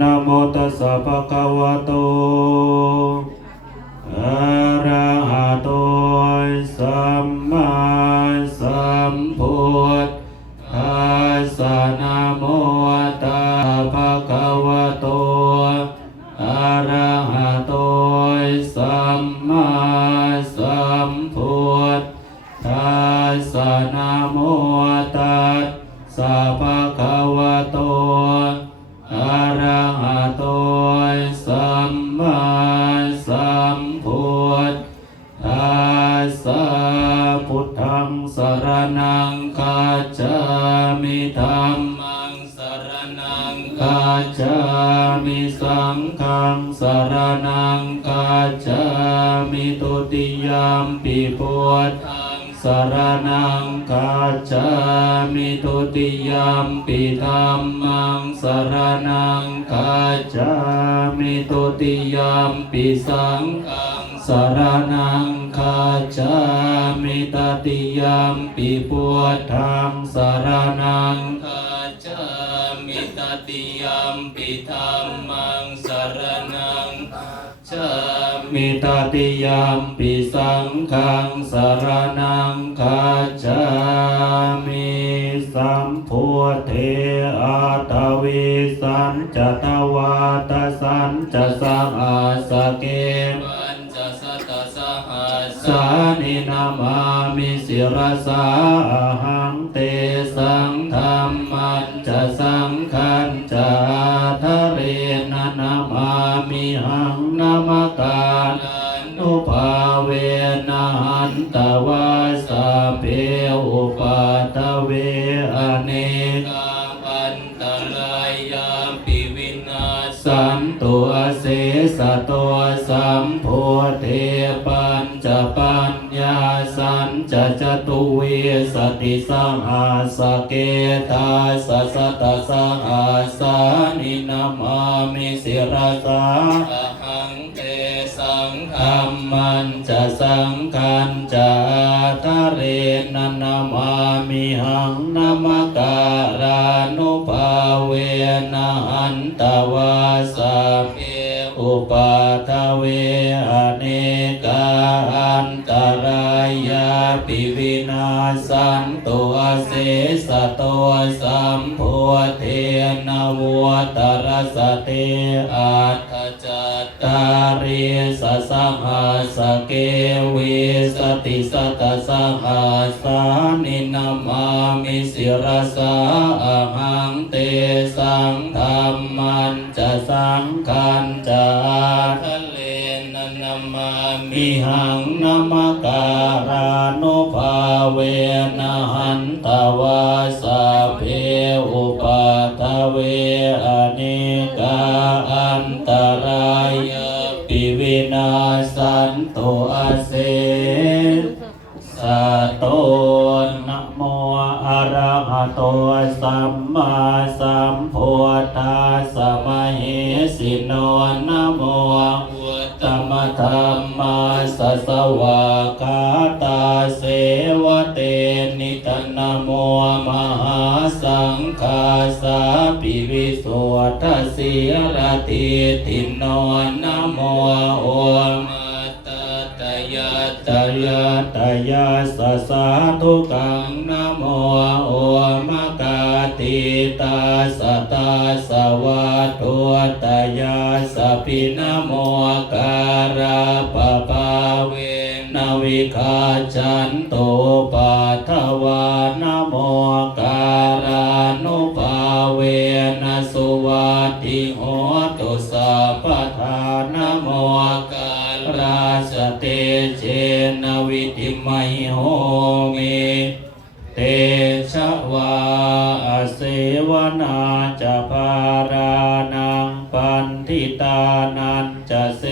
นะโมตัสสะภะคะวะโตอะระหะโตสัมมาสัมพุท สรณังคัจามิธัมมังสรณังคัจามิสังฆังสรณังคัจามิตุติยามปิพุทธังสรณังคัจามิตุติยามปิธัมมังสรณังคัจามิตุติยามปิสังฆัง สรณังคัจามิตติยามปิพุทธังสรณังคัจามิตติยามปิธัมมังสรณังชามิตติยามปิสังฆังสารนังคาจามิสัมพุทเทอาตวิสันจตวาตสันจะสังอาสเกปัญจสัตตสหั สานินามามิสิรสาหังเตสังธรรมันจะสังขันจะทะเรนนามามิหังนามการนุภาเวนะหันตวาสาเพอุปาตเวอเนกาปันตรายามปิวินาสันตุอเสสะตัวสัมโพเทปัญ ญาสันจะจตุเวสติสังอาสเกทาสัสสตสังอาสานินามามิสิรสาหังเตสังฆัมมันจะสังขันจะทะเรนนามามิหังนามการานุภาเวนะหันตวาสาเพอุ ปาทเวอเนกาอันตรายาปิวินาสันตัวเสสตัวสัมโพเทนวัวตรสเตอัตถจัตตาริสสหัสเกวิสติสตสหัสานินามามิสิรสาอหังเตสังธรรม จะสังขันจะทะเลนะนามามิหังนามการานุภาเวนะหันตวาสาเพอุปาทเวอเนกาอันตรายปิวินาสันตุอาเสสตโตนะโมอะระหะโตสัมมาสัมพุทธัสสะม สิโนนะโมพุทธมธรรมาสสวะกาตาเสวะเตนิตนะโมมหาสังฆาสาปิวิสุทัสสิรติติโนนะโมโอมาตตยาตยาตยาสสาธุกัง สวัตถุตยาสปินะโมการาปปาเวนวิคาจันโตปัทวานะโมการานุภาเวนะสุวัติโหตุสัพพทานะโมการาสเตเจนวิติไมโหเมเตชะวา สวนาจะภารานังปันทิตานันจะเส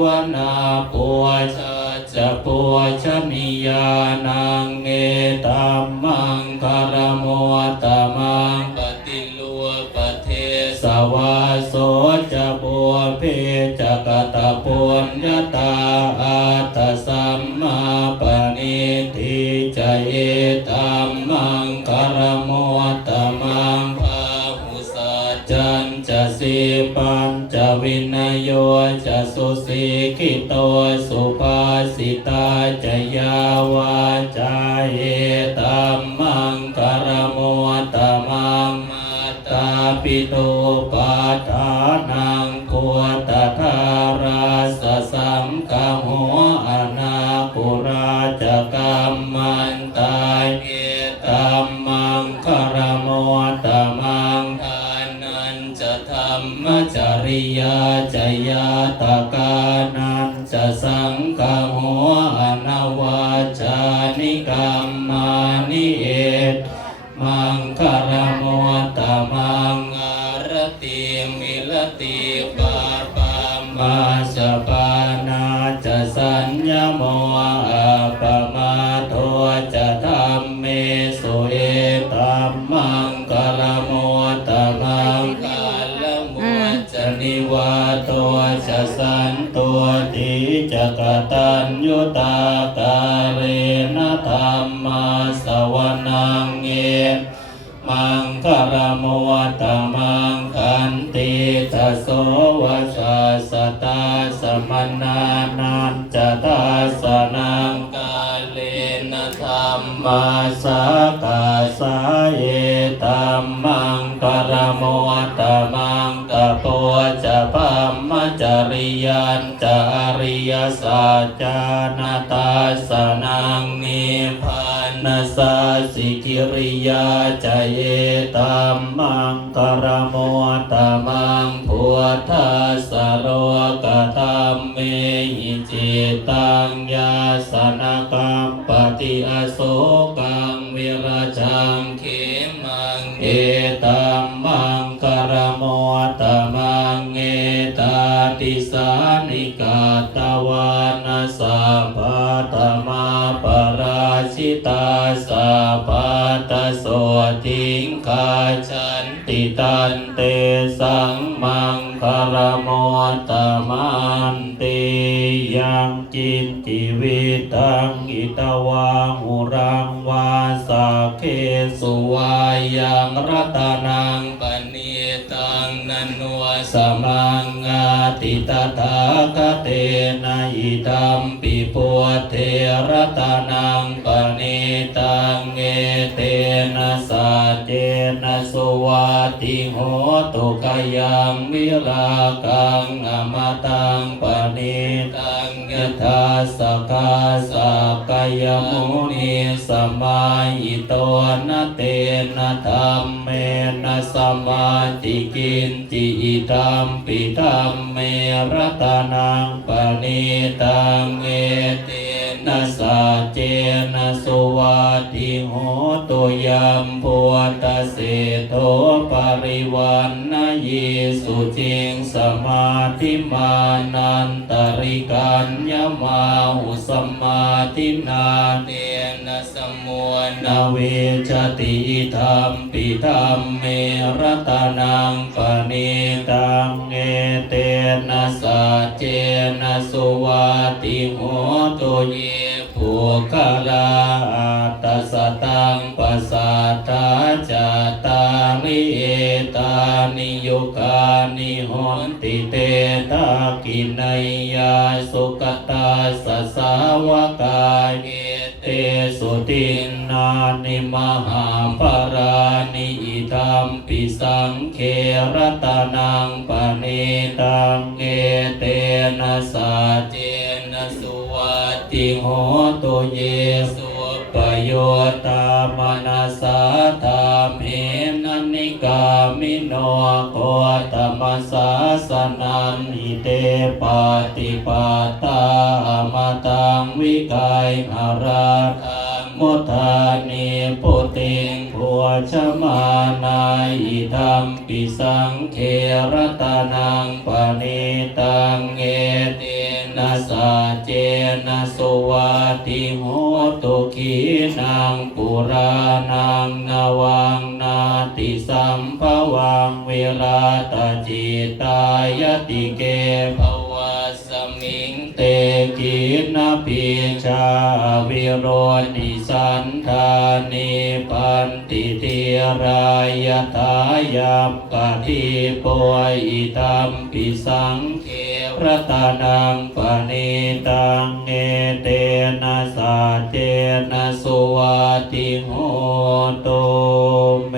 วนาปัวชะจะปัวชนิยานังเอตัมมังคารโมตมังปฏิลัวปเทสวาโสจะปัวเพจะกตะปุญญตาอัตส สีปัญจวินโยจะสุสีกิโตสุภาสิตาจยาวาจาเอตัมมังกรโมตมังมาตาปิโตปาทานา จยาตกานันจะสังฆโมอนาวาจานิกรรมานิเอตมังคา สันตัวติจะกตัญยุตากาเรนะธรรมาสวนังเงมังคารโมตมังคันติตโสวชาสตาสมนานันจตาสนังกาเลนะธรรมมาสากาสาเอตัมมังคารโมต ริยันจะอริยสัจจานาตาสนังนิพพานาสาสิกิริยาจเยตัมมังคารโมตมังพุทธาสโรกธรรมเมหิจิตังยาสนกัมปฏิอโศกา ตมาปราชิตาสาปาตโสทิงคาชันติตันเตสังมังคารโมตมันติยังจินจิวิตังอิตวังอุรังวาสาเคสุวายังรัตนังปณิตังนันวสมังงา ตถาคเตนะอิดัมปิปุเทระตานังปณิตังเอเตนะสัจเจนะสุวัติโหตุกยังวิรากังอมตังปณิตัง ยถาสกาสกายมุนีสมาหิโตนะเตนะธรรมเมนะสมาติกินติอิตัมปิธรรมเมรตนังปณิตังเอติ นะสัจเจนะสุวัติโหตุยัมพุทธเสโทปริวันนะเยสุจิงสมาธิมานันตริกัญญมาหุสมาธินาเตนะสมุนาเวชติธรรมปิธรรมเมรัตนังปณิตังเอเตนะสัจเจนะสุวัติโหตุยภู คลาอัตสตังปัสสัทธาจตาริเอตานิโยกานิหนติเตตากินัยยาสุกตาสสาวกายเอเตสุตินานิมหาปรานิอิธัมปิสังเครตานังปณิตังเอเตนะสัจเจนะสุ ติโหตุเยสุปโยตามนาสาธามเหนันนิกามิโนโกตมสาสนันอิเตปาติปาตาอมตังวิกายอาราธมุทานิพุติงผัวชมานาอิธัมปิสังเครตานังปณิตังเอเต นัสาเจนะสุวัติโหตุขีนังปุรานังนาวังนาติสัมภวังเวลาตจิตายติเกภว เตกินาปิชาวิโรนิสันธานิปันติเทรายทายามปฏิปวยอิตัมปิสังเคพระตานังปณิตังเอเตนะสาเจนะสุวัติโหตุเม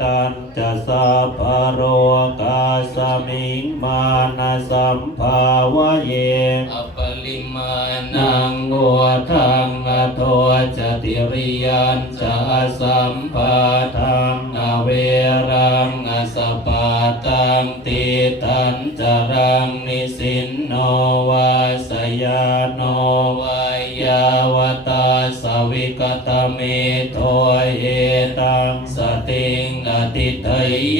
ตัน จะสัพพโรกาสมิงมานะสัมภาวะเยอปริมานังงโวทังอโทจติริยันจะสัมปาทังอเวรังอสปาตังติตันจรังนิสินโนวาสยานโนวายาวตาสวิกตเมโทเอตังสติงอติเท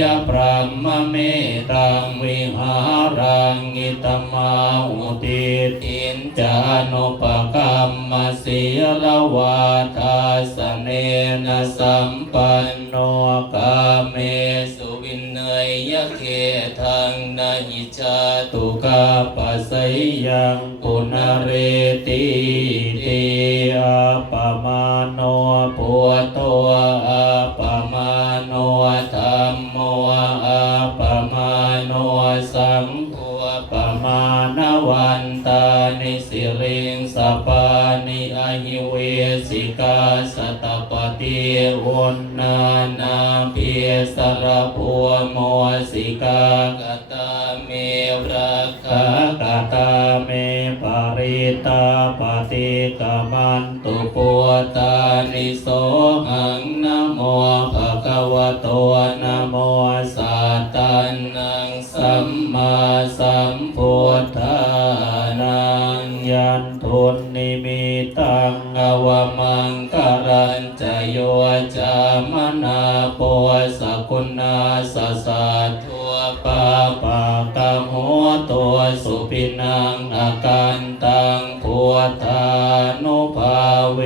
ยพระมเมตังวิหารังอิตมาอุติตินจานุปกรรมเสีลวาทาสเนนะสัมปันโนกาเมสุสุวินเนยยะเขทังนาหิจาตุกาปัสสยยังปุณเรติติอาปมาโนปุตโตอาป มาโนธรรมโมอาปมาโนสังโฆปมา วันตานิสิริงสปานิอหิเวสิกาสตปฏิวุนนานาเพียสระพัวโมสิกากตาเมรักขากตาเมปาริตาปฏิกมันตุปัวตานิโสหังนโมภะคะวะโตนะโมสัตตันังสัมมาสัมพุทธ ทุนนิมิตังอวมังกรัญจโยจามนาโปสกุณาสสัทธัวปาปากะโหตัวสุปินังอาการตังพุทธานุภาเว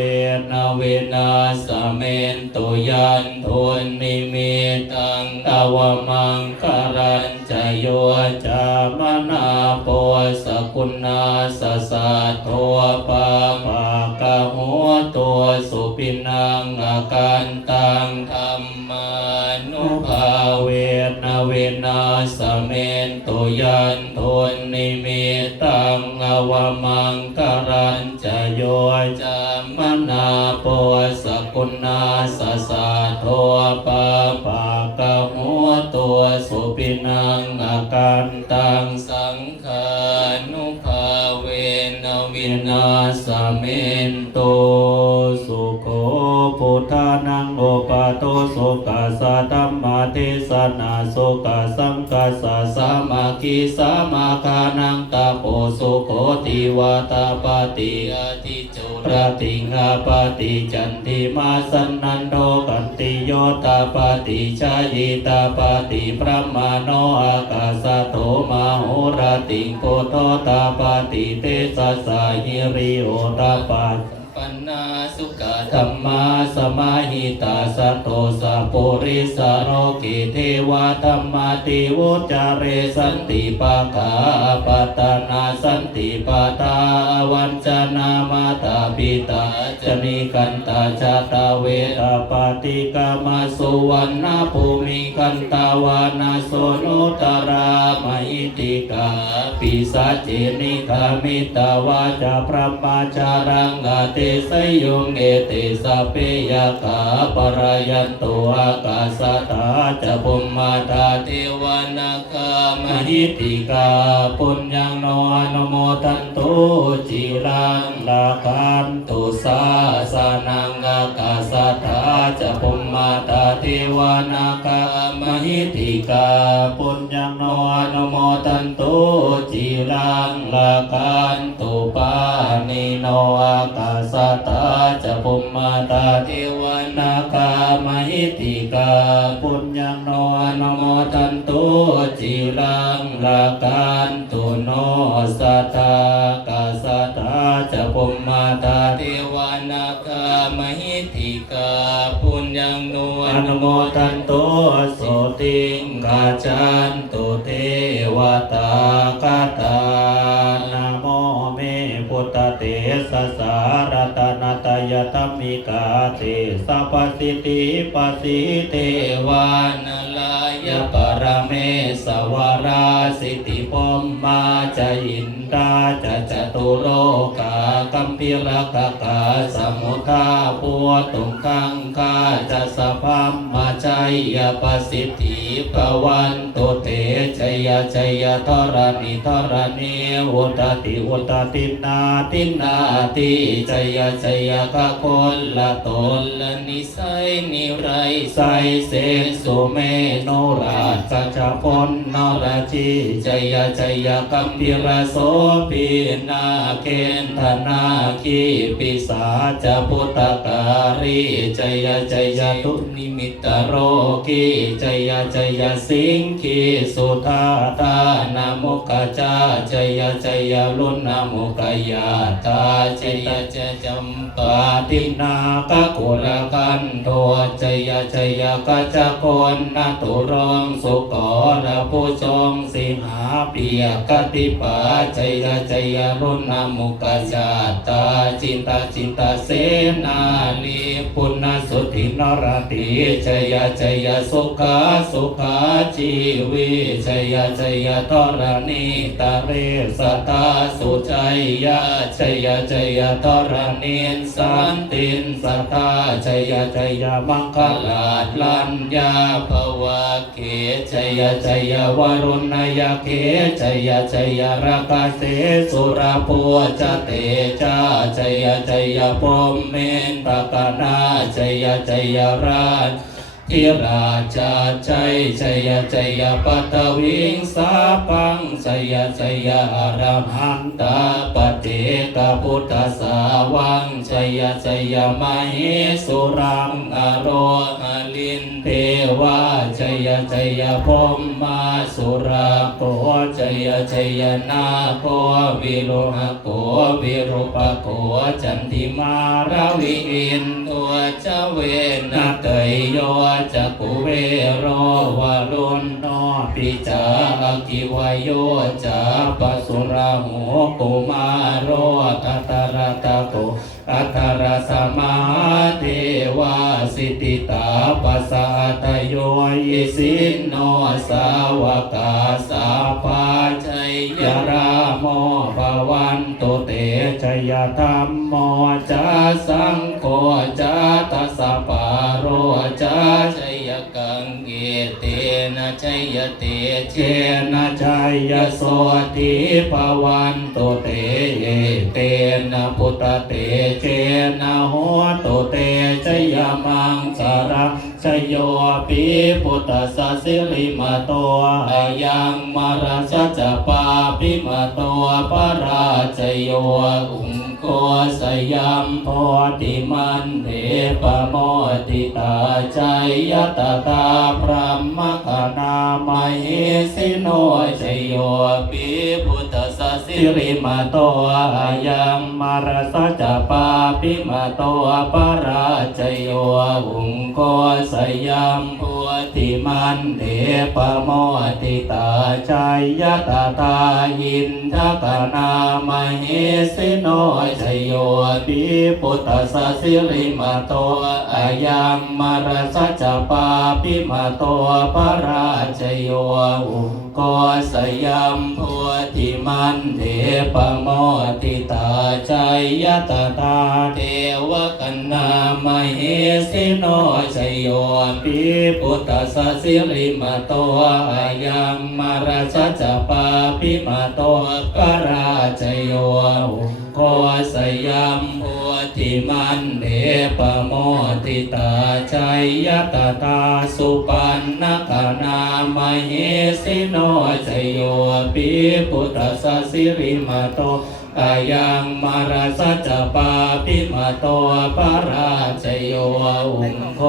นเวนาสเมนตุยันทุนนิมิตังตวมังกรัญจโยจามนา โปสกุณาสสัทธัวปาปากะโหตัวสุปินังอาการตังธรรมานุภาเวนเวนาสเมนตุยันทุนนิมิตังอวมังกรัญจโยจามนาโปสกุณาสสัทโทปาปากะหัวตัวสุปินังอาการตังส สเมนโตสุโคพุทธานังโอปาโตสุกัสสะตัม เทศนาสุกัสสังกัสสะสามาคิสามาคานังตาโปสุโคติวาตาปติอาทิจุรติงาปติจันติมาสันนันโดกันติโยตาปติชายิตาปติพระมาโนอากาสโตมาโหรติงโพโทตาปติเตสสาหิริโอตาปัสปันนาสุขะ ธรรมาสมาหิตาสัตโตสัปุริสโรกิเทวาธรรมาติวุจาเรสันติปะกาปัตตนาสันติปะตาวันจนามาตาปิตาจนิกันตาชาตาเวทาปฏิกามาสุวรรณภูมิกันตาวานาโสนุตรามหิติกาปิสัจเจนิคามิตาวาจาพระมาจารังกาเตสยงเอเตสะเปยกาปรายันตัวอากาสตาจะบุมมาตาเทวนาคามหิติกาปุญญงโนอนุโมทันตุจิรังลาคันตุสาสนังอากาสตาจะบุมมาตาเทวนาคามหิติกาปุญญงโนอนุโมทันตุจิรังลาคันตุานิโนอากาสตาจะบุมมาตาเทวนาคามหิติกาปุญญังโนอนุโมทันตุจิรังลาคันตุโนสัตากาสตาจะบุมมาตาเทวนาคามหิติกาปุญญังโนอนุโมทันตุโสติงกาจันตุเทวตา สัพพสิติปสิเทวานลายยปรเมสวราสิติพมมาจะอินตาจะจตุโรกากัมพิรกกาสมุทาปัวตุงกังกาจะสพัมมาชัยยปสิทธิ ภวันตุเตชัยชัยทรณิทรณีอุตติอุตตินาตินาติชัยชัยกะคนละตนละนิสัยนิไรไสเสสุเมโนราชจพลนรจีจยจยกัมพิรโสปีนาเคนธนาคีปิสาจพุตตการีจยจยตุนิมิตโรกีจยจยสิงคีสุธาตานามุกจาจยจยลุนนามุกยาตาเจเจยยจะจำปาตินาคกุลกันโทจยจยกัจจคนนาตุรงสุกรผู้ทรงสิหาเปียกติปาจยจยรุณมุกจาตาจินตาจินตาเสนาลีปุณสุธินรติจยจยสุขาสุขาจีวิจยจยทรณีตาเรสตาสุจยะจยจยทรณีสันตินสัทธาจยจยมังคลาดลัญญาภวะเกจยจยวรุณยเกจยจยรกเสสุรปัวจเตจาจยจยพรหมเมนตกนาจยจยราช ทิราชาใจจยจยปัตวิงสาปังจยจยอรหันตาปฏิกพุทธสาวังจยจยมหิสุรังอโรหลินเทวาจยจยพมมาสุราโกจยจยนาโกวิโรหโกวิรุปโกจันติมาราวิอินตัว จเวนเตยโยจักุเวโรวารุนโนปิจาคิวายโยจะปสุราหูกุมาโรตตระตะโต อัตรสมาเทวาสิติตาปัสสะตโยอิสินโนสาวกาสาปาชัยยราโมภวันตุเตชยธรรมโมจาสังโฆจาตัสสะปาโรจาชย กังเกเตนะชยเตเจนะจายโสติภวันตุเตเตนะพุตตเตเจนะโหตุเตจยมังสาระชโยปิพุทธสสิริมาโตอายังมาราชจปาปิมาโตปราชโยอุง โกสยามโพธิมันเทปโมติตาใจยตตาพระมคณามหิสิโนชโยปิพุทธสสิริมาโตอายังมาราสจปาปิมาโตปราชโยอุงโกสยามโพธิมันเทปโมติตาใจยตตายินทกนามหิสิโนชโยปิพุทธสสิริมาโตอายังมาราสจปาปิมาโตปราชโยอุกสยามโพธิมันเทปโมติตาใจยตตาเทวกันนามหิสิโนชโยปิพุทธสสิริมาโตอายังมาราชจปาปิมาโตปราชโยโคสยามโพธิมันเดปโมติตาใจยตตาสุปันนกนามหิสิโนชโยปิพุทธสสิริมาโต อายังมาราสจปาปิมาโตปราชโยอุงโค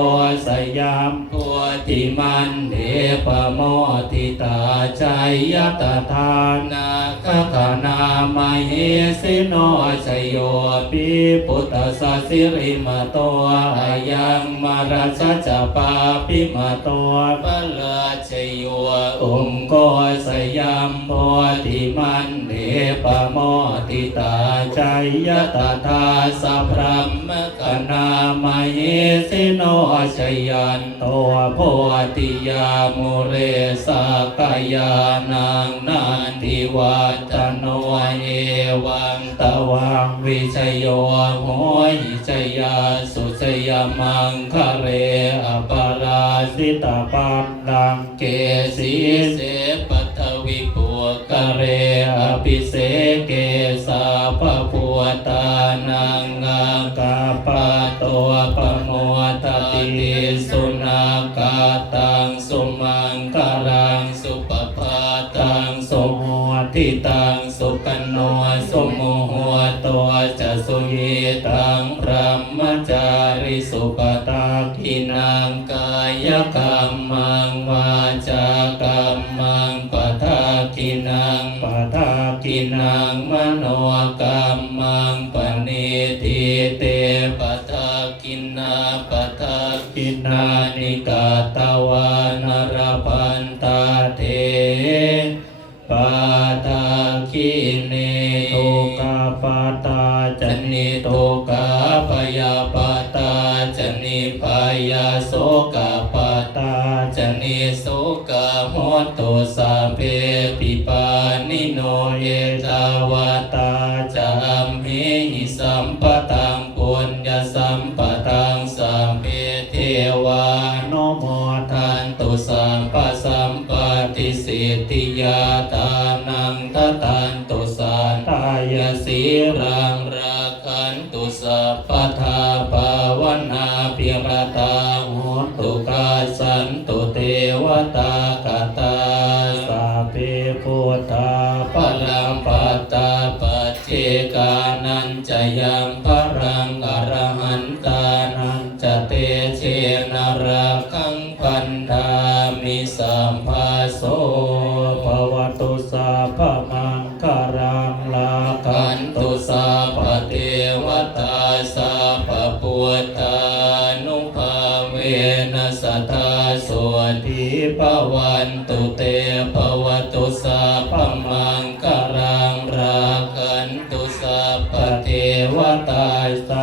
สยามโพธิมันเดปโมติตาชัยยตทานาคขนามหิสิโนชโยปิพุทธสสิริมาโตอายังมาราสจปาปิมาโตปราชโยองโกสยามโพธิมันเดปโมติติตาชัยยตถาสัพพะมกนามาเยสิโนชยันโตโพธิยามุเรสกายานังนันทิวัตโนเอวังตวังวิชยโยโหยชยาสุชยมังคะเรอปาราสิตาปันลังเกสีเสป กะกะเรอภิเสเกสาปปัวตานังกากาปะโตปะโมตติสุนักาตังสุมังคารังสุปปาตังสุโมทิตังสุกันโนสุโมโหตัวจะสุยตังพระมจาริสุปตากินังกายกรรมังวาจากรรมั กินังมโนกรรมังปณิทิเตปะทากินาปะทากินานิกาตวานรพันตาเทปาตาคิเนโตกาปาตาจนิโตกาปยาปาตาจนิปายาโสกาปาตาจนิโสกาโหตุสาเพ ทันตุสัมปสัมปติสิทธิยาตานังทตันตุสาตายสีรังราคันตุสัพพทาภาวนาปิรตาโหตุกาสันตุเทวตากตาสาเพพุทธาพลังปัตตาปัจเจกานันจยัง เอนัสตาสวทีปวันตุเตภวตุสาพมังการังราคันตุสาปเทวตาสา